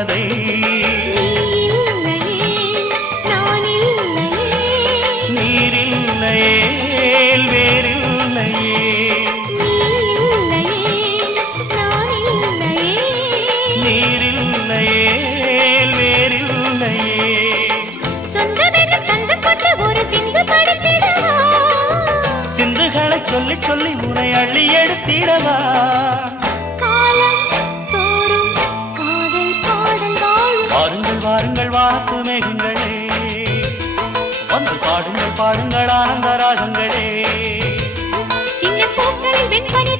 தேவதை நீரில்லையே வேறில்லையே நீரில்லையே வேறில்லையே சிந்துகளை சொல்லி சொல்லி உனை அள்ளி எடுத்திடவா வாருங்கள் வாருங்கள் வாத்து மேகங்களே வந்து பாடுங்கள் பாடுங்கள் ஆனந்த ராகங்களே சின்ன பூக்களில் வெண்பனி